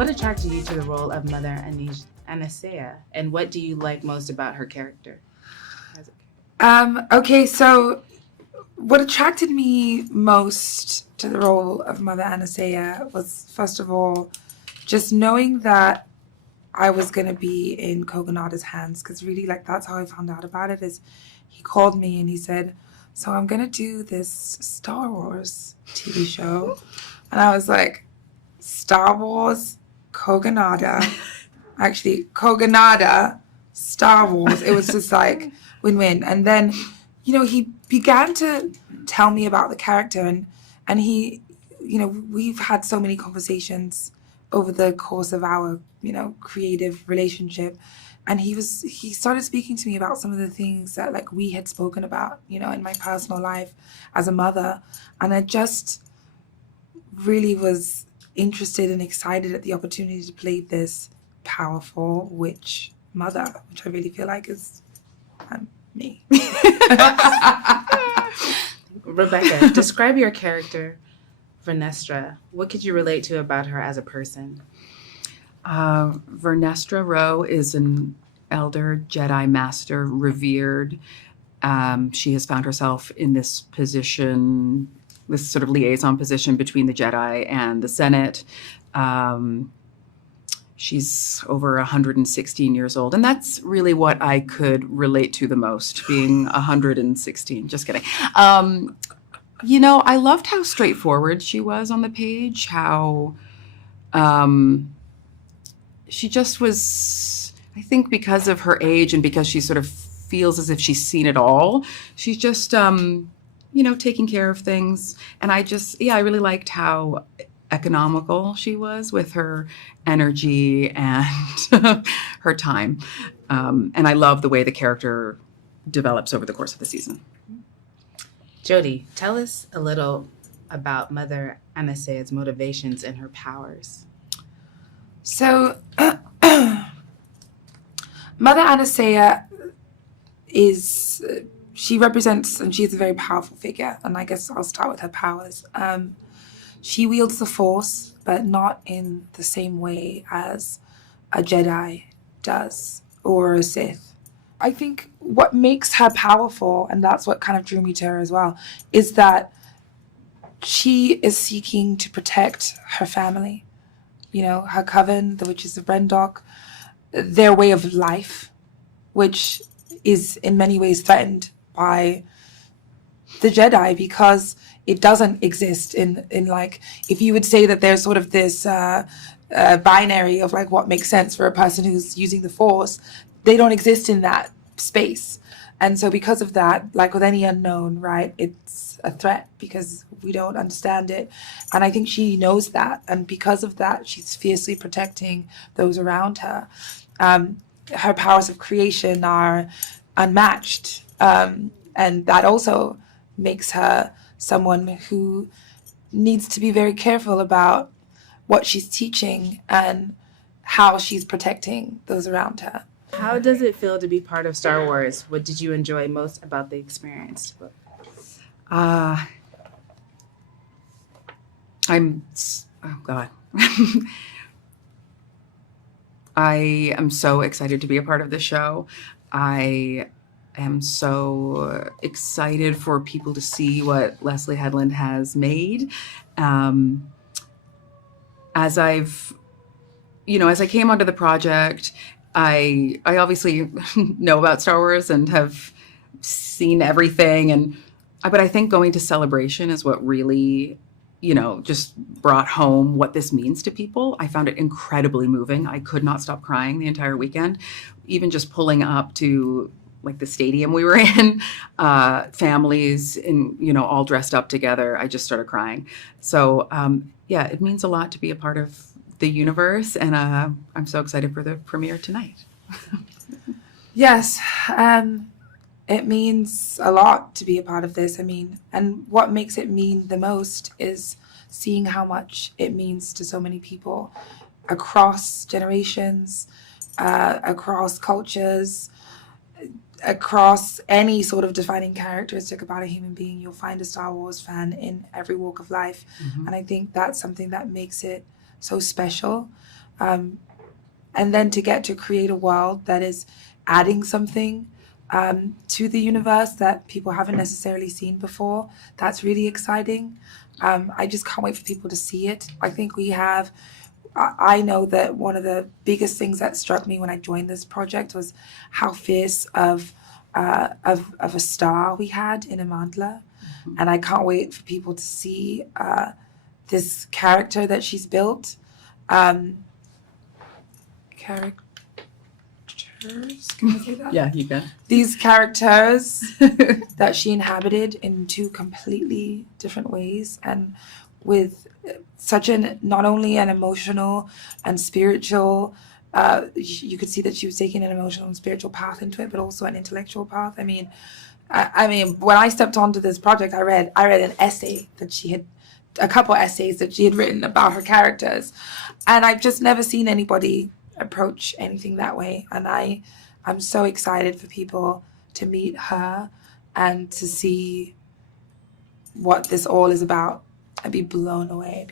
What attracted you to the role of Mother Anastasia, and what do you like most about her character? Okay, so what attracted me most to the role of Mother Anastasia was, first of all, just knowing that I was going to be in Kogonada's hands, because really, like, that's how I found out about it, is he called me and he said, so I'm going to do this Star Wars TV show. And I was like, Star Wars, Kogonada, actually, Kogonada, Star Wars. It was just like win-win. And then, he began to tell me about the character, and he, we've had so many conversations over the course of our, creative relationship. And he started speaking to me about some of the things that, like, we had spoken about, in my personal life as a mother. And I just really was interested and excited at the opportunity to play this powerful witch mother, which I really feel like is me. Rebecca, describe your character, Vernestra. What could you relate to about her as a person? Vernestra Rowe is an elder Jedi master, revered. She has found herself in this position, this sort of liaison position between the Jedi and the Senate. She's over 116 years old. And that's really what I could relate to the most, being 116. Just kidding. I loved how straightforward she was on the page, how she just was, I think because of her age and because she sort of feels as if she's seen it all, she's just, taking care of things. And I really liked how economical she was with her energy and her time. And I love the way the character develops over the course of the season. Jodie, tell us a little about Mother Anastasia's motivations and her powers. So, Mother Anastasia she represents, and she's a very powerful figure, and I guess I'll start with her powers. She wields the Force, but not in the same way as a Jedi does, or a Sith. I think what makes her powerful, and that's what kind of drew me to her as well, is that she is seeking to protect her family. Her coven, the Witches of Brendok, their way of life, which is in many ways threatened by the Jedi, because it doesn't exist in like, if you would say that there's sort of this binary of like what makes sense for a person who's using the Force, they don't exist in that space. And so because of that, like with any unknown, right, it's a threat because we don't understand it. And I think she knows that. And because of that, she's fiercely protecting those around her. Her powers of creation are unmatched. And that also makes her someone who needs to be very careful about what she's teaching and how she's protecting those around her. How does it feel to be part of Star Wars? What did you enjoy most about the experience? Oh God. I am so excited to be a part of the show. I am so excited for people to see what Leslie Headland has made. As I came onto the project, I obviously know about Star Wars and have seen everything, but I think going to Celebration is what really, just brought home what this means to people. I found it incredibly moving. I could not stop crying the entire weekend, even just pulling up to like the stadium we were in, families and, all dressed up together. I just started crying. So it means a lot to be a part of the universe, and I'm so excited for the premiere tonight. Yes, it means a lot to be a part of this. And what makes it mean the most is seeing how much it means to so many people across generations, across cultures, across any sort of defining characteristic about a human being. You'll find a Star Wars fan in every walk of life. Mm-hmm. And I think that's something that makes it so special. And then to get to create a world that is adding something to the universe that people haven't necessarily seen before, that's really exciting. I just can't wait for people to see it. I think I know that one of the biggest things that struck me when I joined this project was how fierce of a star we had in Amandla. And I can't wait for people to see this character that she's built. Characters, can I say that? Yeah, you can. These characters that she inhabited in two completely different ways, and with such not only an emotional and spiritual, you could see that she was taking an emotional and spiritual path into it, but also an intellectual path. I mean, when I stepped onto this project, I read an essay that she had, a couple essays that she had written about her characters, and I've just never seen anybody approach anything that way. And I'm so excited for people to meet her and to see what this all is about and be blown away.